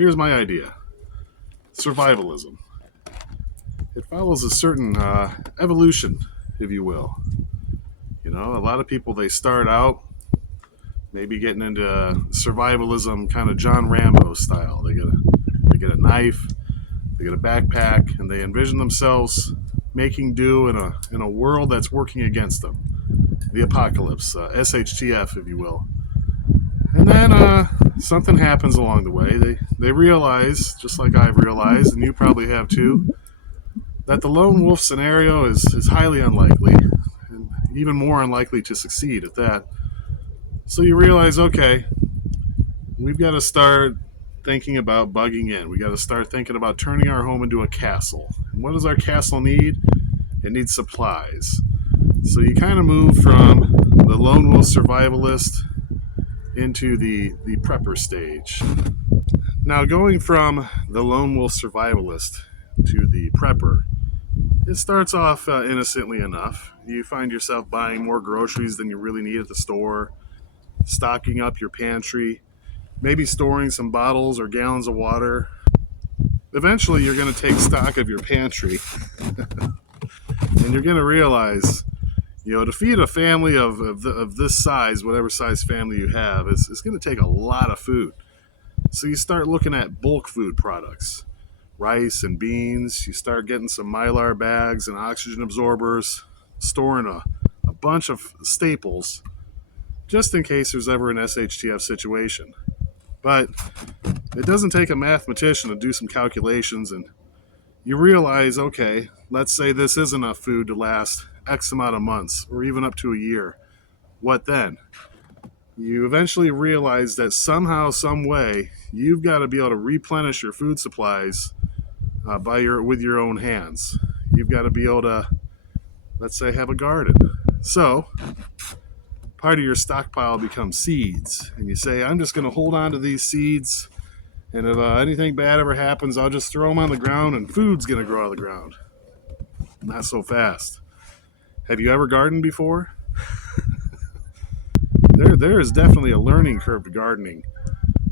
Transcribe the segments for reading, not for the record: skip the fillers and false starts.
here's my idea. Survivalism. It follows a certain evolution, if you will. You know, a lot of people, they start out maybe getting into survivalism, kind of John Rambo style. They get a knife, they get a backpack, and they envision themselves making do in a world that's working against them. The apocalypse, SHTF, if you will. And then something happens along the way. They realize, just like I've realized, and you probably have too, that the lone wolf scenario is highly unlikely, and even more unlikely to succeed at that. So you realize, okay, we've got to start thinking about bugging in. We got to start thinking about turning our home into a castle. And what does our castle need? It needs supplies. So you kind of move from the lone wolf survivalist into the prepper stage. Now, going from the lone wolf survivalist to the prepper, it starts off innocently enough. You find yourself buying more groceries than you really need at the store, stocking up your pantry, maybe storing some bottles or gallons of water. Eventually, you're going to take stock of your pantry, and you're going to realize, you know, to feed a family of this size, whatever size family you have, it's going to take a lot of food. So you start looking at bulk food products, rice and beans. You start getting some Mylar bags and oxygen absorbers, storing a bunch of staples, just in case there's ever an SHTF situation. But it doesn't take a mathematician to do some calculations, and you realize, okay, let's say this is enough food to last X amount of months or even up to a year. What then? You eventually realize that somehow, some way, you've got to be able to replenish your food supplies with your own hands. You've got to be able to, let's say, have a garden. So part of your stockpile becomes seeds, and you say, I'm just going to hold on to these seeds, and if anything bad ever happens, I'll just throw them on the ground and food's going to grow out of the ground. Not so fast. Have you ever gardened before? There is definitely a learning curve to gardening.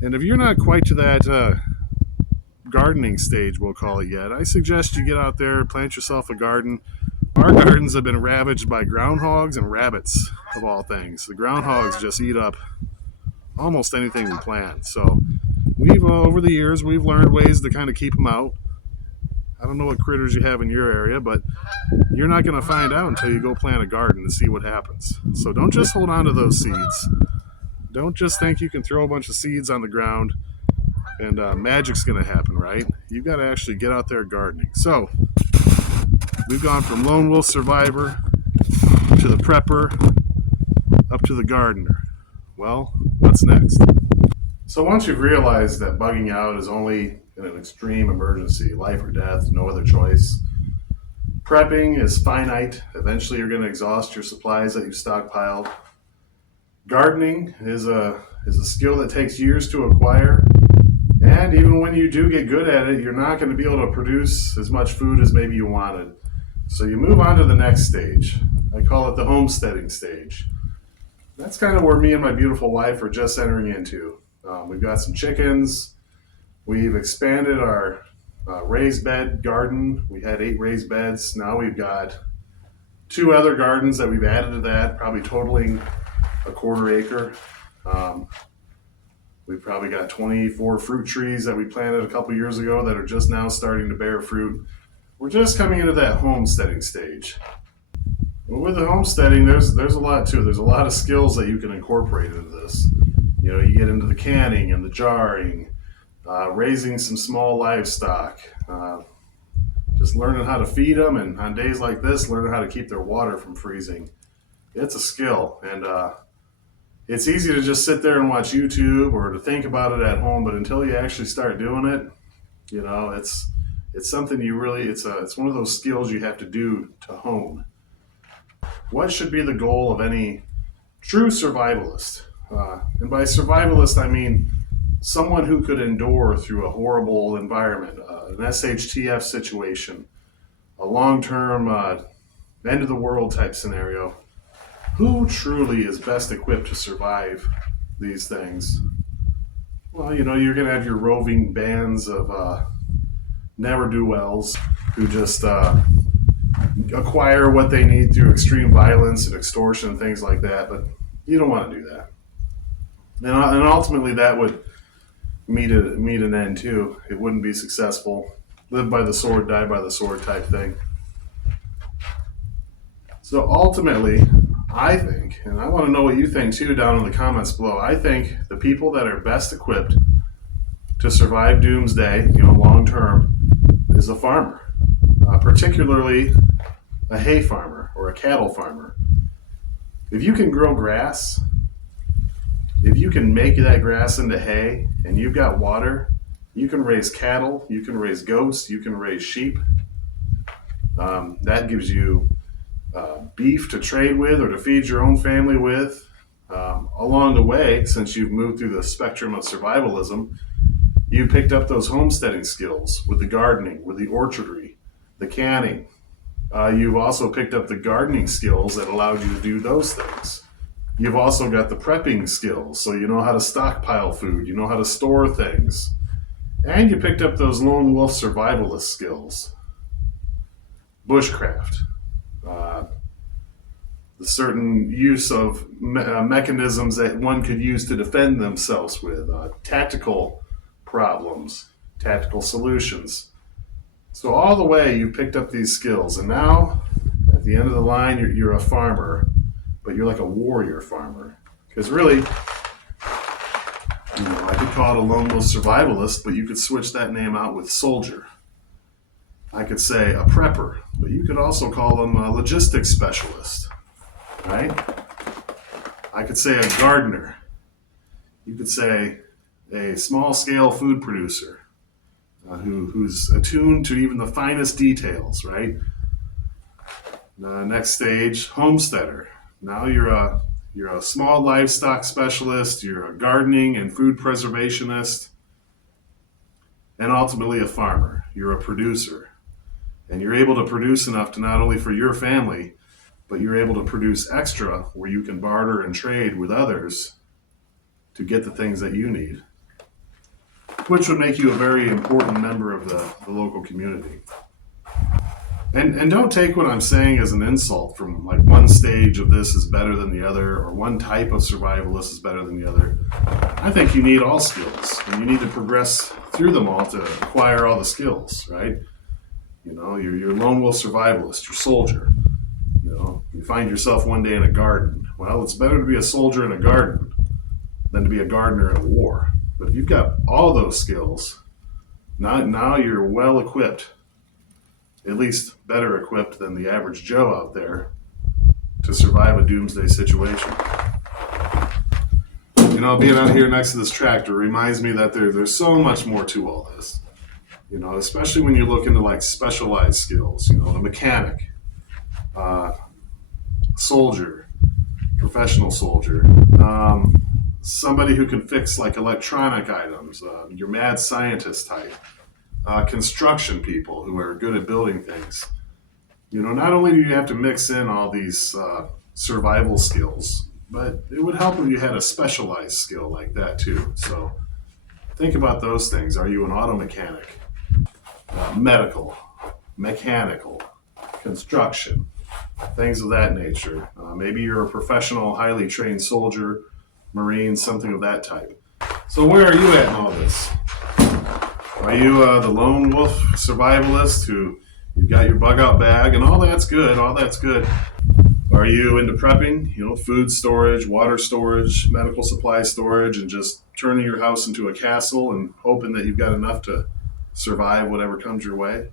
And if you're not quite to that gardening stage, we'll call it yet, I suggest you get out there, plant yourself a garden. Our gardens have been ravaged by groundhogs and rabbits, of all things. The groundhogs just eat up almost anything we plant. So we've, over the years, we've learned ways to kind of keep them out. I don't know what critters you have in your area, but you're not going to find out until you go plant a garden and see what happens. So don't just hold on to those seeds. Don't just think you can throw a bunch of seeds on the ground and magic's going to happen, right? You've got to actually get out there gardening. So we've gone from lone wolf survivor to the prepper up to the gardener. Well, what's next? So once you've realized that bugging out is only in an extreme emergency, life or death, no other choice, prepping is finite. Eventually you're going to exhaust your supplies that you've stockpiled. Gardening is a skill that takes years to acquire. And even when you do get good at it, you're not going to be able to produce as much food as maybe you wanted. So you move on to the next stage. I call it the homesteading stage. That's kind of where me and my beautiful wife are just entering into. We've got some chickens. We've expanded our raised bed garden. We had 8 raised beds. Now we've got 2 other gardens that we've added to that, probably totaling a quarter acre. We've probably got 24 fruit trees that we planted a couple years ago that are just now starting to bear fruit. We're just coming into that homesteading stage. But with the homesteading, there's a lot to it. There's a lot of skills that you can incorporate into this. You know, you get into the canning and the jarring, raising some small livestock, just learning how to feed them, and on days like this, learning how to keep their water from freezing. It's a skill, and it's easy to just sit there and watch YouTube or to think about it at home, but until you actually start doing it, you know, it's something you really, it's one of those skills you have to do to hone. What should be the goal of any true survivalist? And by survivalist, I mean someone who could endure through a horrible environment, an SHTF situation, a long-term end of the world type scenario. Who truly is best equipped to survive these things? Well, you're going to have your roving bands of never-do-wells who just acquire what they need through extreme violence and extortion and things like that. But you don't want to do that. And ultimately, that would meet an end too. It wouldn't be successful. Live by the sword, die by the sword type thing. So ultimately, I think, and I want to know what you think too down in the comments below, I think the people that are best equipped to survive doomsday, long term, is a farmer, particularly a hay farmer or a cattle farmer. If you can grow grass, if you can make that grass into hay and you've got water, you can raise cattle, you can raise goats, you can raise sheep. That gives you beef to trade with or to feed your own family with. Along the way, since you've moved through the spectrum of survivalism, you picked up those homesteading skills with the gardening, with the orchardry, the canning. You've also picked up the gardening skills that allowed you to do those things. You've also got the prepping skills, so you know how to stockpile food, you know how to store things. And you picked up those lone wolf survivalist skills. Bushcraft. The certain use of mechanisms that one could use to defend themselves with. Tactical problems, tactical solutions. So all the way you picked up these skills, and now at the end of the line you're a farmer, but you're like a warrior farmer. Because really, I could call it a lone wolf survivalist, but you could switch that name out with soldier. I could say a prepper, but you could also call them a logistics specialist, right? I could say a gardener. You could say a small-scale food producer who's attuned to even the finest details, right? Next stage, homesteader. Now you're a small livestock specialist, you're a gardening and food preservationist, and ultimately a farmer. You're a producer. And you're able to produce enough to not only for your family, but you're able to produce extra where you can barter and trade with others to get the things that you need, which would make you a very important member of the local community. And don't take what I'm saying as an insult from like one stage of this is better than the other or one type of survivalist is better than the other. I think you need all skills and you need to progress through them all to acquire all the skills, right? You're lone wolf survivalist, you're soldier. You find yourself one day in a garden. Well, it's better to be a soldier in a garden than to be a gardener in a war. But if you've got all those skills, now you're well equipped, at least better equipped than the average Joe out there to survive a doomsday situation. Being out here next to this tractor reminds me that there's so much more to all this. Especially when you look into like specialized skills, a mechanic, soldier, professional soldier, somebody who can fix like electronic items, your mad scientist type, construction people who are good at building things. Not only do you have to mix in all these survival skills, but it would help if you had a specialized skill like that too. So think about those things. Are you an auto mechanic? Medical, mechanical, construction, things of that nature. Maybe you're a professional, highly trained soldier, Marine, something of that type. So where are you at in all this? Are you the lone wolf survivalist who you got your bug out bag and all that's good, Are you into prepping, food storage, water storage, medical supply storage, and just turning your house into a castle and hoping that you've got enough to survive whatever comes your way?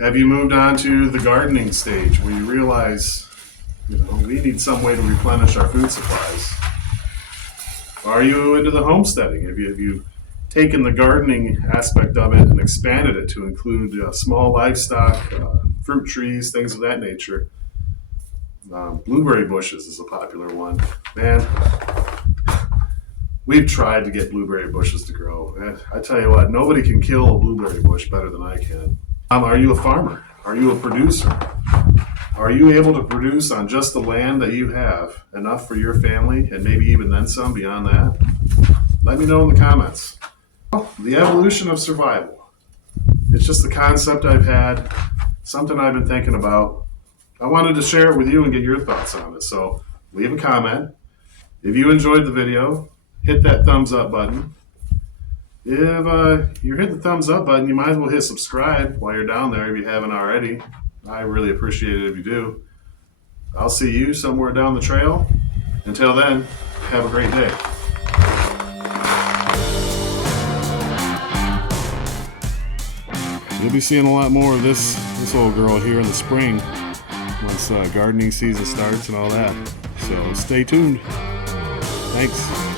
Have you moved on to the gardening stage where you realize, we need some way to replenish our food supplies? Are you into the homesteading? Have you taken the gardening aspect of it and expanded it to include small livestock, fruit trees, things of that nature? Blueberry bushes is a popular one. Man, we've tried to get blueberry bushes to grow. I tell you what, nobody can kill a blueberry bush better than I can. Are you a farmer? Are you a producer? Are you able to produce on just the land that you have enough for your family and maybe even then some beyond that? Let me know in the comments. The evolution of survival. It's just the concept I've had, something I've been thinking about. I wanted to share it with you and get your thoughts on it. So leave a comment. If you enjoyed the video, hit that thumbs up button. If you're hitting the thumbs up button, you might as well hit subscribe while you're down there if you haven't already. I really appreciate it if you do. I'll see you somewhere down the trail. Until then, have a great day. You'll be seeing a lot more of this old girl here in the spring once gardening season starts and all that. So stay tuned. Thanks.